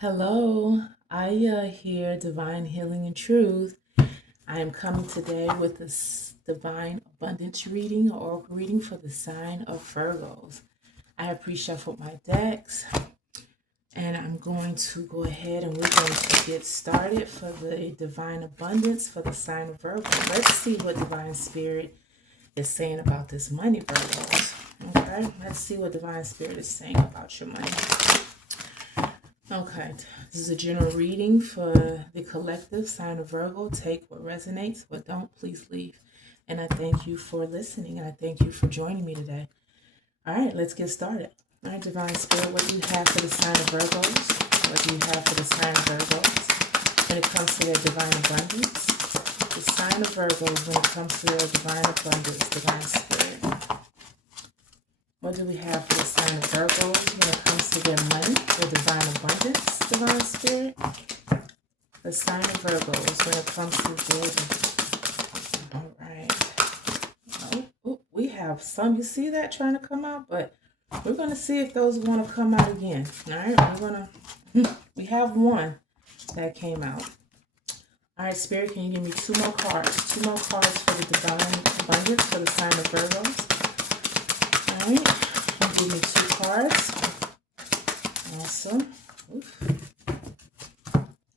Hello, Aya here, Divine Healing and Truth. I am coming today with this Divine Abundance reading or Oracle reading for the sign of Virgos. I have pre-shuffled my decks and I'm going to go ahead and we're going to get started for the Divine Abundance for the sign of Virgo. Let's see what Divine Spirit is saying about this money, Virgos. Okay, let's see what Divine Spirit is saying about your money. Okay, this is a general reading for the collective sign of Virgo. Take what resonates, but don't please leave. And I thank you for listening, and I thank you for joining me today. All right, let's get started. All right, Divine Spirit, what do you have for the sign of Virgos? What do you have for the sign of Virgos when it comes to their divine abundance? The sign of Virgos when it comes to their divine abundance, Divine Spirit. What do we have for the sign of Virgos when it comes to their money, their divine abundance, Divine Spirit? The sign of Virgos when it comes to their... All right. Oh, we have some, you see that trying to come out, but we're going to see if those want to come out again. All right, we have one that came out. All right, Spirit, can you give me two more cards? Two more cards for the divine abundance for the sign of Virgos. All right, give me two cards. Awesome. Oof.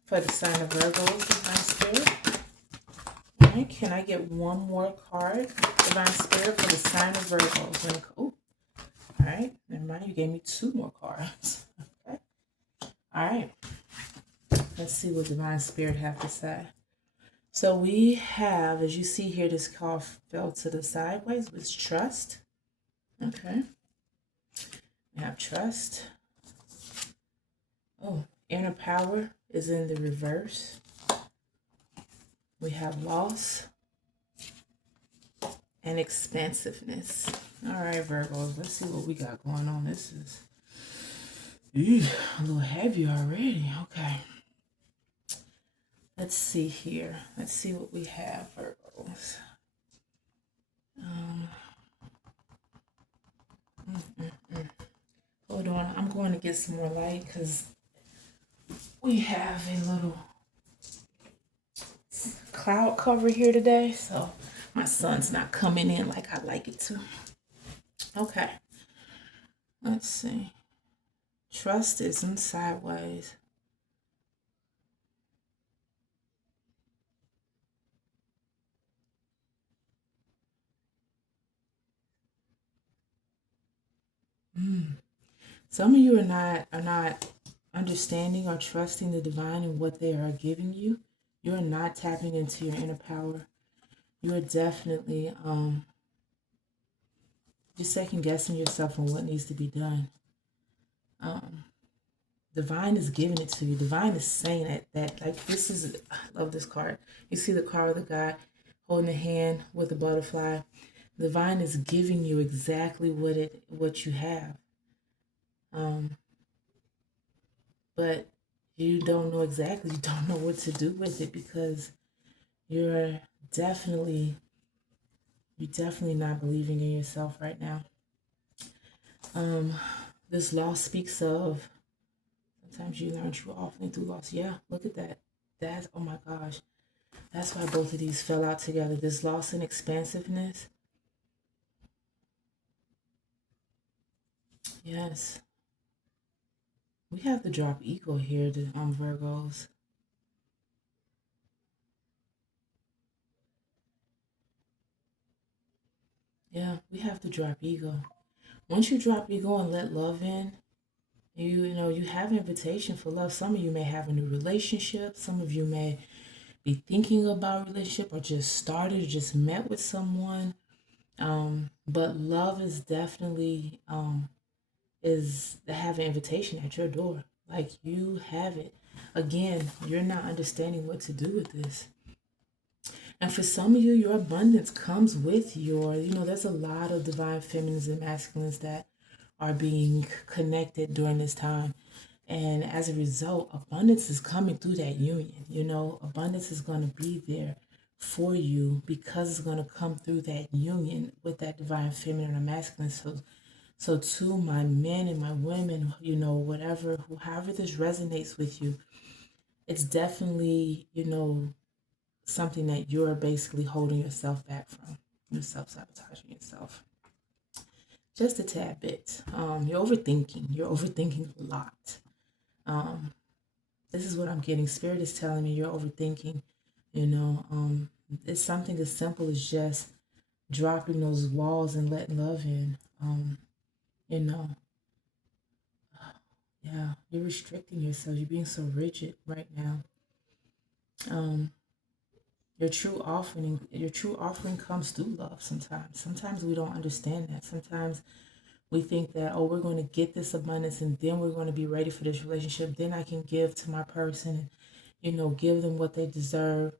For the sign of Virgos, Divine Spirit. All right, can I get one more card, Divine Spirit, for the sign of Virgos? All right, never mind, you gave me two more cards. Okay. All right, let's see what Divine Spirit have to say. So we have, as you see here, this card fell to the sideways with trust. Okay. We have trust. Oh, inner power is in the reverse. We have loss and expansiveness. All right, Virgos, let's see what we got going on. This is a little heavy already. Okay. Let's see here. Let's see what we have, Virgos. Hold on, I'm going to get some more light because we have a little cloud cover here today, so my sun's not coming in like I'd like it to. Okay, let's see. Trust isn't sideways. Some of you are not understanding or trusting the divine and what they are giving you. You're not tapping into your inner power. You are definitely just second guessing yourself on what needs to be done. Divine is giving it to you. Divine is saying that like this is, I love this card. You see the card with the guy holding a hand with a butterfly. Divine is giving you exactly what you have. But you don't know exactly, you don't know what to do with it because you're definitely not believing in yourself right now. This loss speaks of sometimes you learn true often through loss. Yeah, look at that. That's, oh my gosh. That's why both of these fell out together. This loss and expansiveness. Yes. We have to drop ego here to Virgos. Yeah, we have to drop ego. Once you drop ego and let love in, you know, you have invitation for love. Some of you may have a new relationship. Some of you may be thinking about relationship or just started or just met with someone. But love is definitely is to have an invitation at your door. Like you have it. Again, you're not understanding what to do with this. And for some of you, your abundance comes with your, you know, there's a lot of divine feminines and masculines that are being connected during this time. And as a result, abundance is coming through that union. You know, abundance is going to be there for you because it's going to come through that union with that divine feminine or masculine. So to my men and my women, whatever, however this resonates with you, it's definitely, something that you're basically holding yourself back from. You're self-sabotaging yourself just a tad bit. You're overthinking. You're overthinking a lot. Um, this is what I'm getting. Spirit is telling me you're overthinking. You know, it's something as simple as just dropping those walls and letting love in. You know, yeah, you're restricting yourself. You're being so rigid right now. Um, your true offering comes through love sometimes. Sometimes we don't understand that. Sometimes we think that, oh, we're going to get this abundance and then we're going to be ready for this relationship. Then I can give to my person and, give them what they deserve.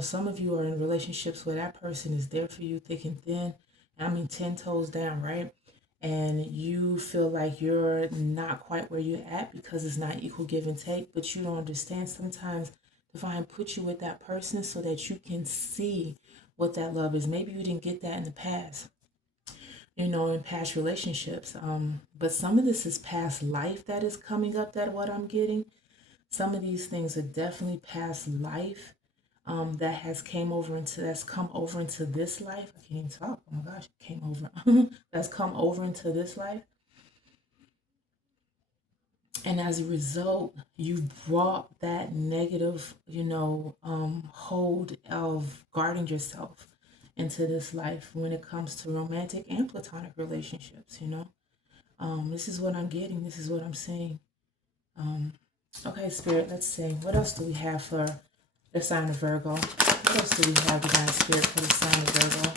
Some of you are in relationships where that person is there for you thick and thin. I mean, 10 toes down, right? And you feel like you're not quite where you're at because it's not equal give and take, but you don't understand. Sometimes divine put you with that person so that you can see what that love is. Maybe you didn't get that in the past, in past relationships. But some of this is past life that is coming up, that what I'm getting. Some of these things are definitely past life that's come over into this life. I can't even talk. Oh my gosh, it came over. That's come over into this life. And as a result, you brought that negative, hold of guarding yourself into this life when it comes to romantic and platonic relationships. This is what I'm getting. This is what I'm seeing. Okay, Spirit, let's see. What else do we have for the sign of Virgo? What else do we have, Divine Spirit, for the sign of Virgo?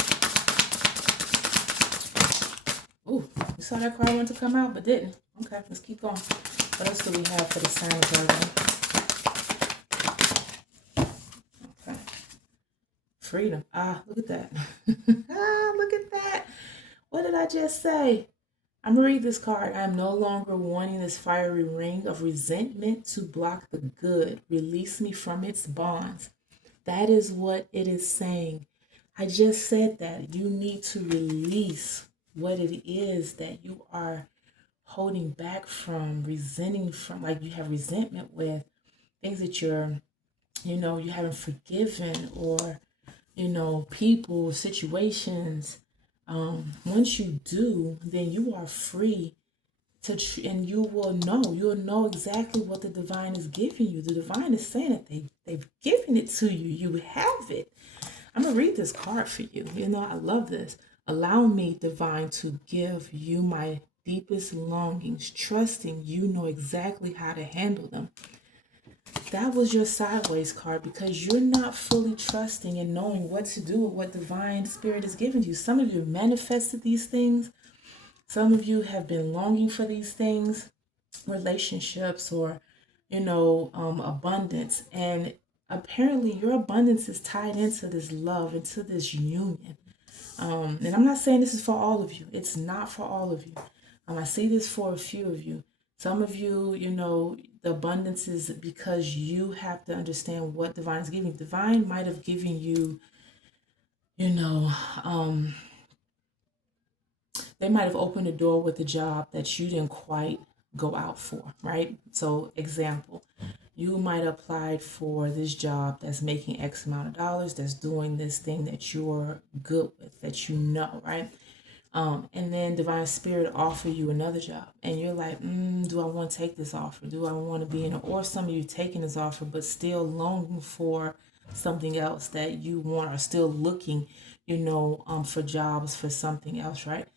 Ooh, you saw that card want to come out, but didn't. Okay, let's keep going. What else do we have for the sign of Virgo? Okay. Freedom. Ah, look at that. Look at that. What did I just say? I'm going to read this card. I am no longer wanting this fiery ring of resentment to block the good. Release me from its bonds. That is what it is saying. I just said that. You need to release what it is that you are holding back from, resenting from, like you have resentment with, things that you haven't forgiven, or, people, situations. Once you do, then you are free and you'll know exactly what the divine is giving you. The divine is saying that they've given it to you. You have it. I'm going to read this card for you. I love this. Allow me, divine, to give you my deepest longings, trusting you know exactly how to handle them. That was your sideways card because you're not fully trusting and knowing what to do with what divine spirit is giving you. Some of you manifested these things. Some of you have been longing for these things, relationships, or, abundance. And apparently your abundance is tied into this love, into this union. And I'm not saying this is for all of you. It's not for all of you. I see this for a few of you. Some of you, the abundance is because you have to understand what divine is giving. Divine might have given you, they might have opened a door with a job that you didn't quite go out for, right? So, example, you might have applied for this job that's making X amount of dollars, that's doing this thing that you're good with, that right? And then divine spirit offer you another job and you're like, do I want to take this offer? Do I want to be in it? Or some of you taking this offer but still longing for something else that you want, or still looking, for jobs for something else, right?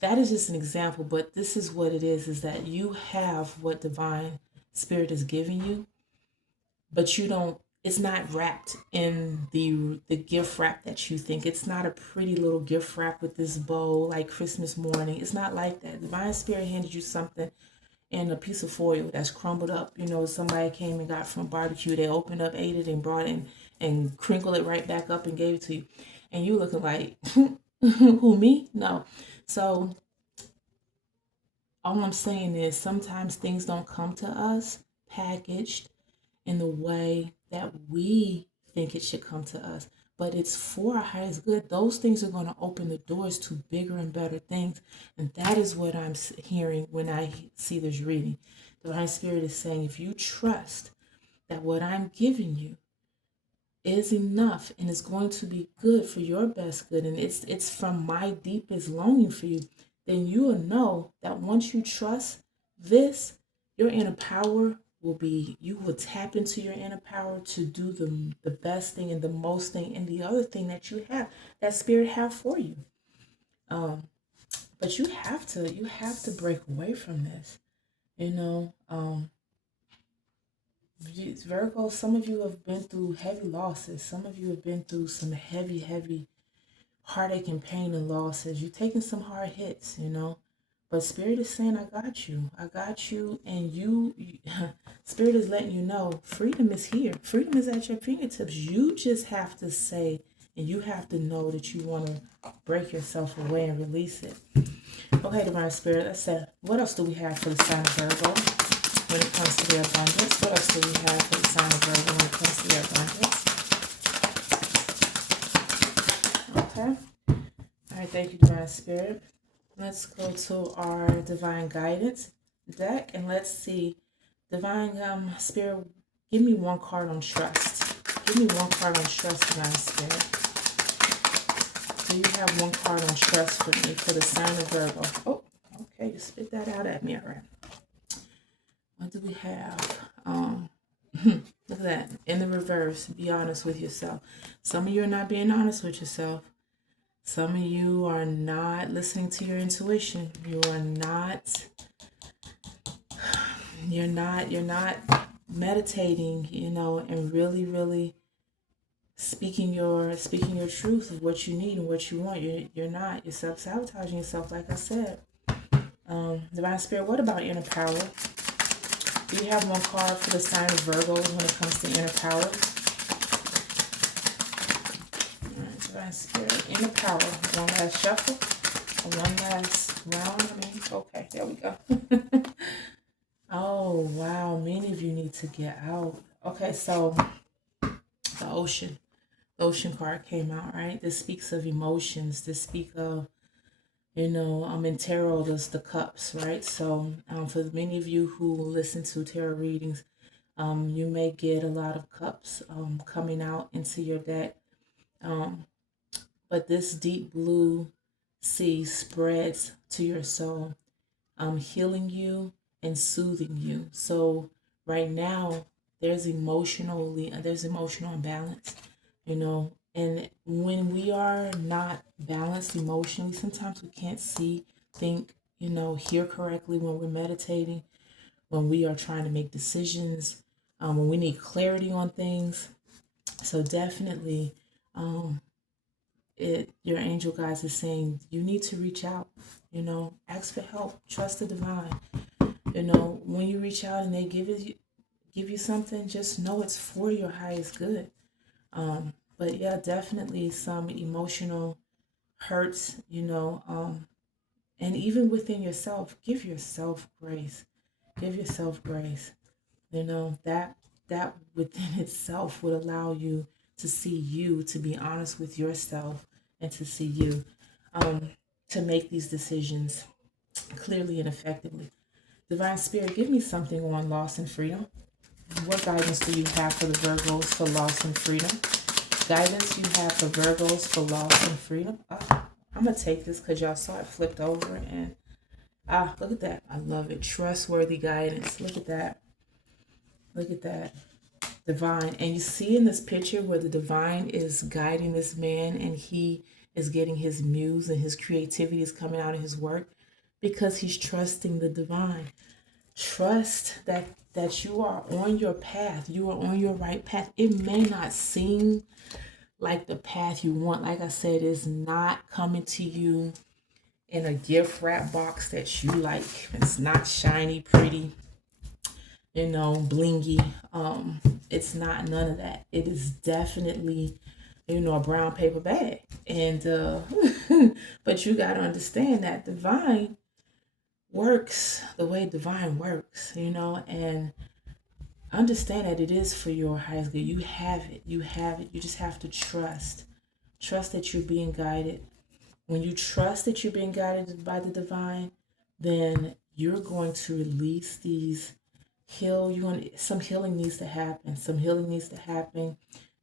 That is just an example, but this is what it is that you have what divine spirit is giving you, but it's not wrapped in the gift wrap that you think. It's not a pretty little gift wrap with this bow like Christmas morning. It's not like that. Divine spirit handed you something in a piece of foil that's crumbled up. Somebody came and got from barbecue. They opened up, ate it, and brought it and crinkled it right back up and gave it to you. And you looking like, who, me? No. So all I'm saying is sometimes things don't come to us packaged in the way that we think it should come to us. but it's for our highest good. Those things are going to open the doors to bigger and better things. And that is what I'm hearing when I see this reading. The Divine Spirit is saying, if you trust that what I'm giving you is enough and it's going to be good for your best good, and it's from my deepest longing for you, then you will know that once you trust this, your inner power will be, you will tap into your inner power to do the best thing and the most thing and the other thing that you have, that spirit have for you. But you have to break away from this, you know. Virgo, some of you have been through heavy losses. Some of you have been through some heavy heartache and pain and losses. You've taken some hard hits, you know. But Spirit is saying, I got you. I got you. And Spirit is letting you know freedom is here. Freedom is at your fingertips. You just have to say, and you have to know that you want to break yourself away and release it. Okay, Divine Spirit, let's say, what else do we have for the sign of Virgo when it comes to their abundance? What else do we have for the sign of Virgo when it comes to their abundance? Okay. All right, thank you, Divine Spirit. Let's go to our Divine Guidance deck and let's see. Divine Spirit, give me one card on trust. Give me one card on trust, Divine Spirit. So you have one card on trust for me for the sign of Virgo. Oh, okay, you spit that out at me, all right. What do we have? Look at that. In the reverse, be honest with yourself. Some of you are not being honest with yourself. Some of you are not listening to your intuition. You're not meditating, you know, and really speaking your truth of what you need and what you want. You're self-sabotaging yourself, like I said. Divine Spirit, what about inner power? Do you have one card for the sign of Virgo when it comes to inner power? All right, Divine Spirit, inner power. One last shuffle. One last round. Okay, there we go. Oh, wow. Many of you need to get out. Okay, so the ocean. The ocean card came out, right? This speaks of emotions. This speaks of, you know, in tarot, there's the cups, right? So for many of you who listen to tarot readings, you may get a lot of cups coming out into your deck. But this deep blue sea spreads to your soul, healing you and soothing you. So right now, there's emotional imbalance, you know, and when we are not balanced emotionally, sometimes we can't see, think, you know, hear correctly when we're meditating, when we are trying to make decisions, when we need clarity on things. So definitely, your angel guides is saying you need to reach out, you know, ask for help, trust the divine. You know, when you reach out and they give you something, just know it's for your highest good. But yeah, definitely some emotional hurts, you know, and even within yourself, give yourself grace. Give yourself grace. You know, that within itself would allow you to see you, to be honest with yourself, and to see you, to make these decisions clearly and effectively. Divine Spirit, give me something on loss and freedom. What guidance do you have for the Virgos for loss and freedom? Guidance you have for Virgos for loss and freedom. I'm going to take this because y'all saw it flipped over. And look at that. I love it. Trustworthy guidance. Look at that. Look at that. Divine. And you see in this picture where the divine is guiding this man and he is getting his muse and his creativity is coming out of his work because he's trusting the divine. Trust that you are on your path. You are on your right path. It may not seem like the path you want. Like I said, is not coming to you in a gift wrap box that you like. It's not shiny, pretty, you know, blingy. It's not none of that. It is definitely, you know, a brown paper bag. And but you got to understand that divine works the way divine works, you know, and understand that it is for your highest good. You have it. You have it. You just have to trust. Trust that you're being guided. When you trust that you're being guided by the divine, then you're going to release these some healing needs to happen. Some healing needs to happen,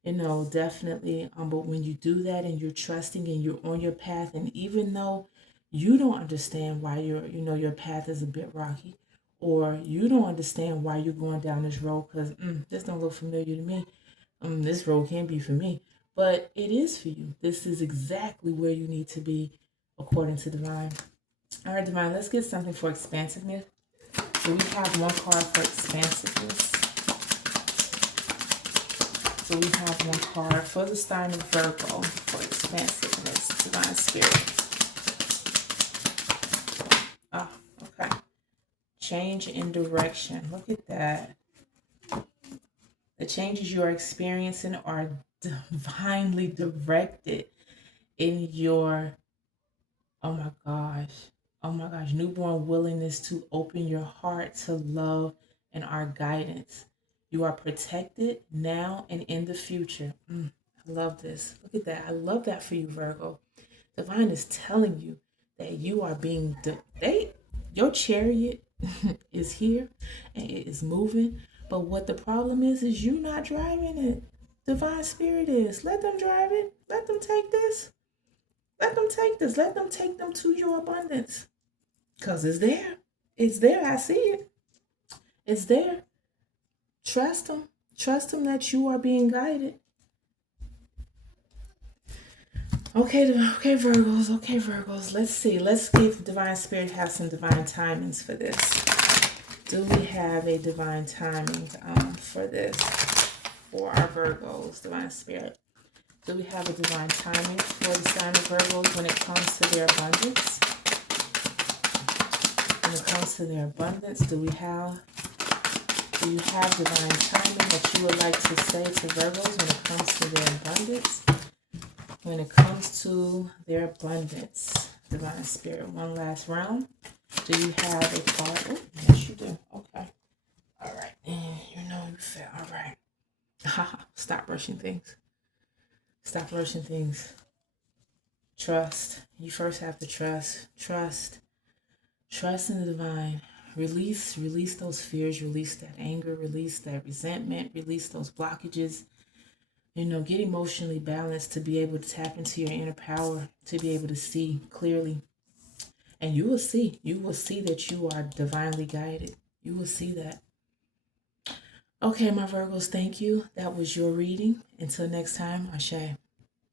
definitely. But when you do that and you're trusting and you're on your path, and even though you don't understand why your path is a bit rocky, or you don't understand why you're going down this road because this don't look familiar to me. This road can't be for me, but it is for you. This is exactly where you need to be according to divine. All right, divine, let's get something for expansiveness. So we have one card for expansiveness. So we have one card for the sign of Virgo for expansiveness, divine spirit. Oh, okay. Change in direction. Look at that. The changes you are experiencing are divinely directed in your, oh my gosh, newborn willingness to open your heart to love and our guidance. You are protected now and in the future. I love this. Look at that. I love that for you, Virgo. Divine is telling you that you are being, your chariot is here and it is moving. But what the problem is you not driving it. Divine spirit is. Let them drive it. Let them take this. Let them take this. Let them take them to your abundance. Because it's there. It's there. I see it. It's there. Trust them. Trust them that you are being guided. Okay, Virgos. Let's see. Let's give divine spirit have some divine timings for this. Do we have a divine timing for this for our Virgos, divine spirit? Do we have a divine timing for the sign of Virgos when it comes to their abundance? When it comes to their abundance, do you have divine timing that you would like to say to Virgos when it comes to their abundance? When it comes to their abundance, divine spirit. One last round. Do you have a card? Oh, yes, you do. Okay. All right. And you feel all right. Stop rushing things. Stop rushing things. Trust. You first have to trust. Trust in the divine. Release those fears. Release that anger. Release that resentment. Release those blockages. Get emotionally balanced to be able to tap into your inner power, to be able to see clearly. And you will see that you are divinely guided. You will see that. Okay, my Virgos, thank you. That was your reading. Until next time, Ashe.